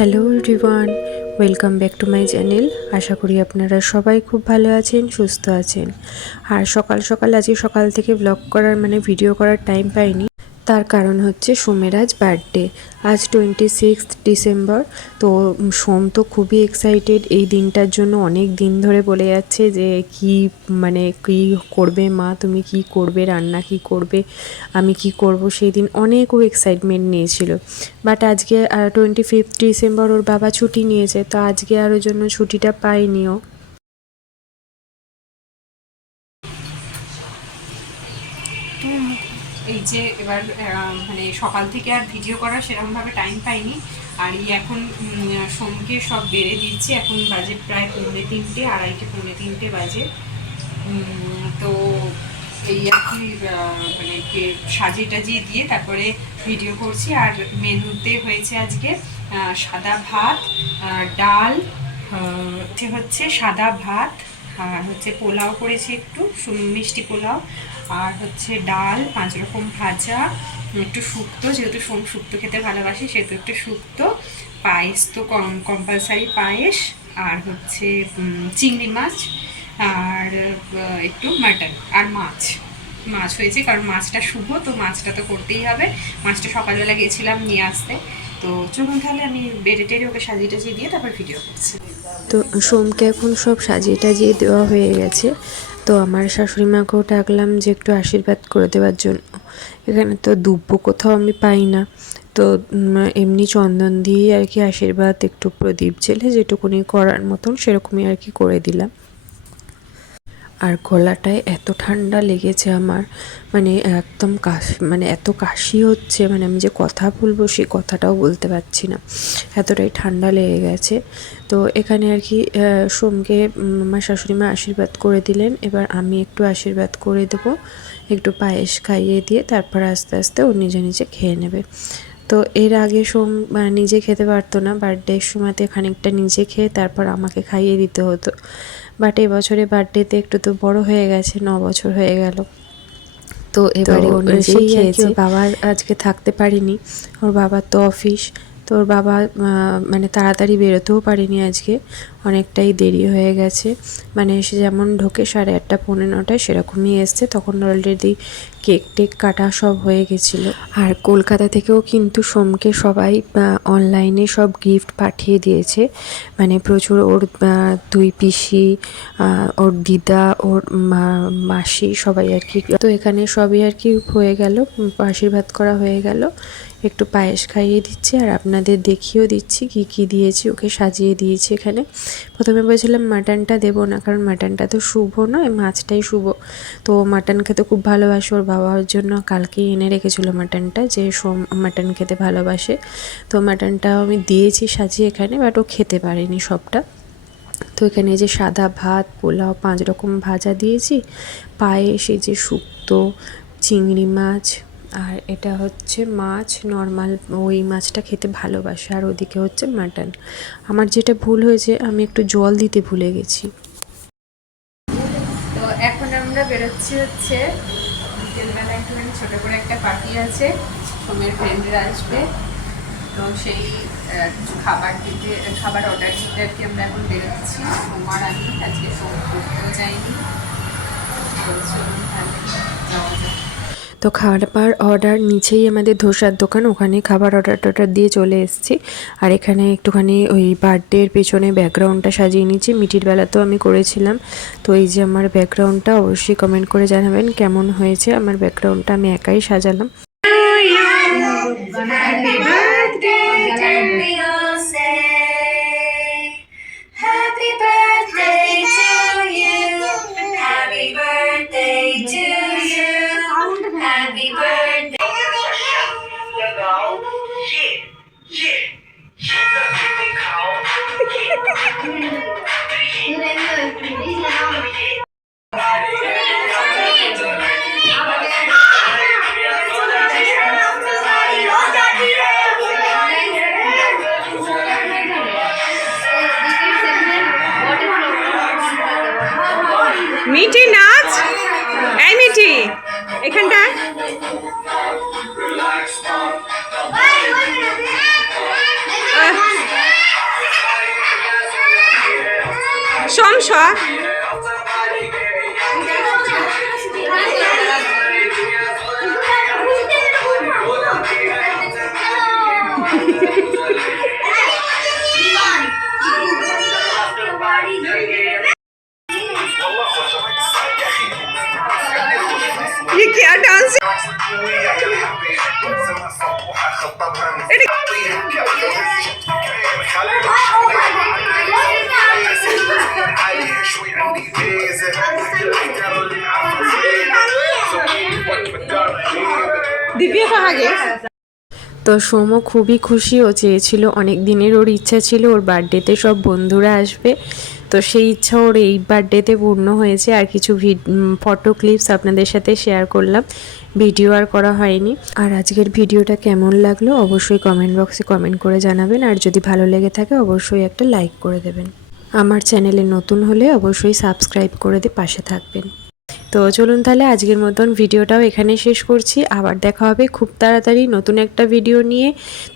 Hello everyone, welcome back to my channel. আশা করি আপনারা সবাই খুব ভালো আছেন, সুস্থ আছেন। আর সকাল সকাল আজকে সকাল থেকে ব্লগ করার ভিডিও করার টাইম পাইনি। তার কারণ হচ্ছে সোমের আজ বার্থডে। আজ 26 ডিসেম্বর। তো সোম তো খুবই এক্সাইটেড এই দিনটার জন্য। অনেক দিন ধরে বলে যাচ্ছে যে কি কি করবে মা, তুমি কি করবে, রান্না কি করবে, আমি কি করব। সেই দিন অনেক ও এক্সাইটমেন্ট নিয়েছিল। বাট আজকে 25 ডিসেম্বর ওর বাবা ছুটি নিয়েছে, তো আজকে আর ওর জন্য ছুটিটা পাইনিও। এই যে এবার সকাল থেকে আর ভিডিও করার সেরকমভাবে টাইম পাইনি। আর এখন সোমকে সব বেড়ে দিচ্ছে। এখন বাজে প্রায় 2:45, 2:30 বাজে। তো এই আর কি সাজিয়ে টাজিয়ে দিয়ে তারপরে ভিডিও করছি। আর মেনুতে হয়েছে আজকে সাদা ভাত, ডাল, হচ্ছে সাদা ভাত, আর হচ্ছে পোলাও করেছি, একটু মিষ্টি পোলাও, আর হচ্ছে ডাল, 5 রকম ভাজা, একটু শুক্তো, যেহেতু সোম শুক্তো খেতে ভালোবাসি সেহেতু একটু শুক্তো, পায়েস তো কম্পালসারি পায়েস, আর হচ্ছে চিংড়ি মাছ, আর একটু মাটন, আর মাছ হয়েছে কারণ মাছটা শুভ, তো মাছটা তো করতেই হবে। মাছটা সকালবেলা গেছিলাম নিয়ে আসতে। তো চলুন তাহলে আমি বেড়ে টেড়ে ওকে সাজিয়ে টাজিয়ে দিয়ে তারপর ভিডিও করছি। তো সোমকে এখন সব সাজিয়ে টাজিয়ে দেওয়া হয়ে গেছে। তো আমার শাশুড়ি মাকেও ডাকলাম যে একটু আশীর্বাদ করে দেওয়ার জন্য। এখানে তো দুব্বো কোথাও আমি পাই না, তো এমনি চন্দন দিয়ে আর কি আশীর্বাদ, একটু প্রদীপ জেলে যেটুকুনি করার মতন সেরকমই আর কি করে দিলাম। আর গলাটায় এত ঠান্ডা লেগেছে আমার, একদম এত কাশি হচ্ছে, আমি যে কথা বলবো সেই কথাটাও বলতে পারছি না, এতটাই ঠান্ডা লেগে গেছে। তো এখানে আর কি সোমকে আমার শাশুড়ি মা আশীর্বাদ করে দিলেন। এবার আমি একটু আশীর্বাদ করে দেবো, একটু পায়েস খাইয়ে দিয়ে তারপর আস্তে আস্তে ও নিজে নিজে খেয়ে নেবে। তো এর আগে সোম নিজে খেতে পারতো না, বার্থডের সময়তে খানিকটা নিজে খেয়ে তারপর আমাকে খাইয়ে দিতে হতো। বাট এবছরে বার্থডেতে একটু তো বড় হয়ে গেছে, 9 বছর হয়ে গেল। তো এবারে ও নিজেই খেয়েছে। ওর বাবা আজকে থাকতে পারেনি, ওর বাবার তো অফিস। তো ওর বাবা তাড়াতাড়ি বেরোতেও পারেনি আজকে, অনেকটাই দেরি হয়ে গেছে। এসে যেমন ঢোকে 8:30 পৌনে 9টায় সেরকমই এসছে। তখন অলরেডি কেক টেক কাটা সব হয়ে গেছিলো। আর কলকাতা থেকেও কিন্তু সোমকে সবাই অনলাইনে সব গিফট পাঠিয়ে দিয়েছে, প্রচুর। ওর 2 পিসি, ওর দিদা, ওর মাসি সবাই আর কি। তো এখানে সবই আর কি হয়ে গেল, আশীর্বাদ করা হয়ে গেল, একটু পায়েস খাইয়ে দিচ্ছি আর আপনাদের দেখিয়েও দিচ্ছি কি কি দিয়েছি ওকে, সাজিয়ে দিয়েছি। এখানে প্রথমে বলেছিলাম মাটনটা দেবো না, কারণ মাটনটা তো শুভ নয়, মাছটাই শুভ। তো মাটন খেতে খুব ভালোবাসে, ওর বাবার জন্য কালকেই এনে রেখেছিলো মাটনটা, যে সোম মাটন খেতে ভালোবাসে। তো মাটনটাও আমি দিয়েছি সাজিয়ে এখানে, বাট ও খেতে পারেনি সবটা। তো এখানে যে সাদা ভাত, পোলাও, 5 রকম ভাজা দিয়েছি, পায়েস, এই যে শুক্তো, চিংড়ি মাছ, আর এটা হচ্ছে মাছ নর্মাল, ওই মাছটা খেতে ভালোবাসে। আর ওদিকে হচ্ছে মাটন। আমার যেটা ভুল হয়েছে, আমি একটু জল দিতে ভুলে গেছি। তো এখন আমরা বেরোচ্ছি হচ্ছে বিকেলবেলা, একটুখানি ছোটো করে একটা পার্টি আছে, সোমের ফ্রেন্ডরা আসবে। তো সেই খাবার অর্ডার দিতে আর কি আমরা এখন বেরোচ্ছি। সোমার আমি আজকে সোম করতেও যাইনি, তো খাবার অর্ডার নিচেই আমাদের ধোসার দোকান, ওখানে খাবার অর্ডার দিয়ে চলে এসেছি। আর এখানে একটুখানি ওই বার্থডের পেছনে ব্যাকগ্রাউন্ডটা সাজিয়ে নিচ্ছি, মিটির বেলাতেও আমি করেছিলাম। তো এই যে আমার ব্যাকগ্রাউন্ডটা, অবশ্যই কমেন্ট করে জানাবেন কেমন হয়েছে আমার ব্যাকগ্রাউন্ডটা, আমি একাই সাজালাম। মিঠি নাচ, এই মিঠি এখানটায়। শখ? ये क्या डांस है? दिव्या कहाँ गए? তো সোমও খুবই খুশি, ও চেয়েছিল অনেক দিনের, ওর ইচ্ছা ছিল ওর বার্থডেতে সব বন্ধুরা আসবে। তো সেই ইচ্ছা ওর এই বার্থডেতে পূর্ণ হয়েছে। আর কিছু ফটো ক্লিপস আপনাদের সাথে শেয়ার করলাম, ভিডিও আর করা হয়নি। আর আজকের ভিডিওটা কেমন লাগলো অবশ্যই কমেন্ট বক্সে কমেন্ট করে জানাবেন। আর যদি ভালো লেগে থাকে অবশ্যই একটা লাইক করে দেবেন। আমার চ্যানেলে নতুন হলে অবশ্যই সাবস্ক্রাইব করে দিয়ে পাশে থাকবেন। তো চলুন তাহলে আজকের মতন ভিডিওটাও এখানে শেষ করছি। আবার দেখা হবে খুব তাড়াতাড়ি নতুন একটা ভিডিও নিয়ে।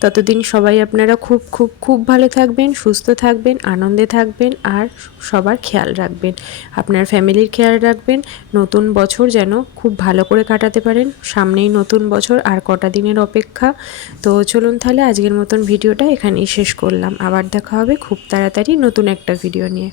ততদিন সবাই আপনারা খুব খুব খুব ভালো থাকবেন, সুস্থ থাকবেন, আনন্দে থাকবেন আর সবার খেয়াল রাখবেন, আপনার ফ্যামিলির খেয়াল রাখবেন। নতুন বছর যেন খুব ভালো করে কাটাতে পারেন। সামনেই নতুন বছর, আর কটা দিনের অপেক্ষা। তো চলুন তাহলে আজকের মতন ভিডিওটা এখানেই শেষ করলাম। আবার দেখা হবে খুব তাড়াতাড়ি নতুন একটা ভিডিও নিয়ে।